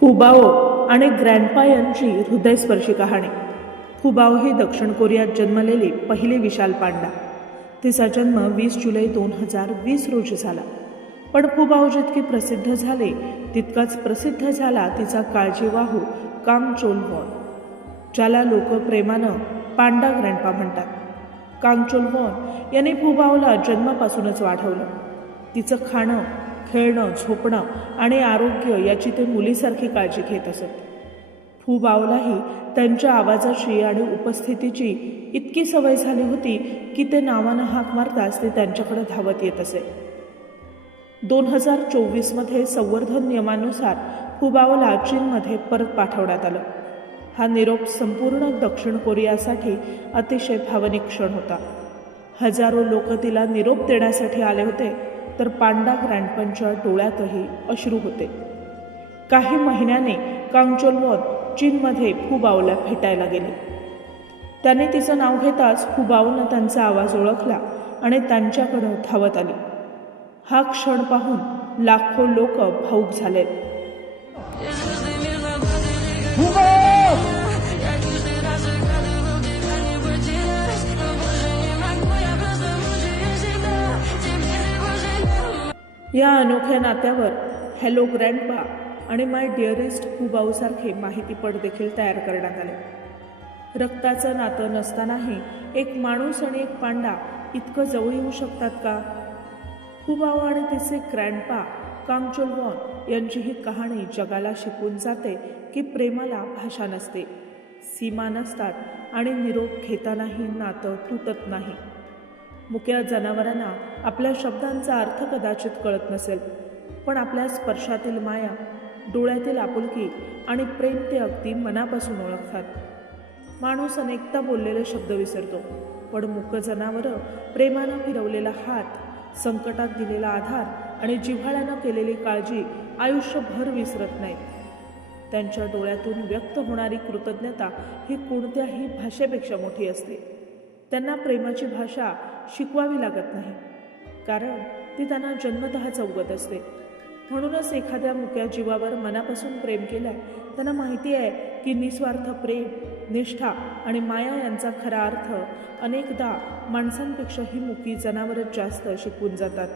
फुबाओ आणि ग्रँडपा यांची हृदयस्पर्शी कहाणी. फुबाओ ही दक्षिण कोरियात जन्मलेली पहिली विशाल पांडा. तिचा जन्म 20 जुलै 2020 रोजी झाला. पण फुबाओ जितकी प्रसिद्ध झाली तितकाच प्रसिद्ध झाला तिचा काळजीवाहू कांग चोल वॉन, ज्याला लोक प्रेमानं पांडा ग्रँडपा म्हणतात. कांग चोल वॉन यांनी फुबाओला जन्मापासूनच वाढवलं. तिचं खाणं, खेळणं, झोपणं आणि आरोग्य याची ते मुलीसारखी काळजी घेत असत. फुबाओलाही त्यांच्या आवाजाची आणि उपस्थितीची इतकी सवय झाली होती की ते नावानं हाक मारताच ते त्यांच्याकडे धावत येत असे. 2024 मध्ये संवर्धन नियमानुसार फुबाओला चीनमध्ये परत पाठवण्यात आलं. हा निरोप संपूर्ण दक्षिण कोरियासाठी अतिशय भावनिक क्षण होता. हजारो लोक तिला निरोप देण्यासाठी आले होते, तर पांडा ग्रँडपांच्या डोळ्यातही अश्रू होते. काही महिन्याने कांग चोल वॉन चीनमध्ये फुबाओला भेटायला गेले. त्याने तिचं नाव घेताच फुबाओनं त्यांचा आवाज ओळखला आणि त्यांच्याकडं धावत आली. हा क्षण पाहून लाखो लोक भावुक झाले. या अनोख्या नात्यावर हॅलो ग्रँडपा आणि माय डिअरेस्ट फुबाओसारखे माहितीपट देखील तयार करण्यात आले. रक्ताचं नातं नसतानाही एक माणूस आणि एक पांडा इतकं जवळ येऊ शकतात का? फुबाओ आणि तिचे ग्रँडपा कांग चोल वॉन यांची ही कहाणी जगाला शिकवून जाते की प्रेमाला भाषा नसते, सीमा नसतात आणि निरोप घेतानाही नातं तुटत नाही. मुक्या जनावरांना आपल्या शब्दांचा अर्थ कदाचित कळत नसेल, पण आपल्या स्पर्शातील माया, डोळ्यातील आपुलकी आणि प्रेम ते अगदी मनापासून ओळखतात. माणूस अनेकदा बोललेले शब्द विसरतो, पण मूक जनावरं प्रेमानं फिरवलेला हात, संकटात दिलेला आधार आणि जिव्हाळ्यानं केलेली काळजी आयुष्यभर विसरत नाहीत. त्यांच्या डोळ्यातून व्यक्त होणारी कृतज्ञता ही कोणत्याही भाषेपेक्षा मोठी असते. त्यांना प्रेमाची भाषा शिकवावी लागत नाही, कारण ती त्यांना जन्मतःच अवगत असते. म्हणूनच एखाद्या मुक्या जीवावर मनापासून प्रेम केल्यास त्यांना माहिती आहे की निस्वार्थ प्रेम, निष्ठा आणि माया यांचा खरा अर्थ अनेकदा माणसांपेक्षा ही मुकी जनावरच जास्त शिकवून जातात.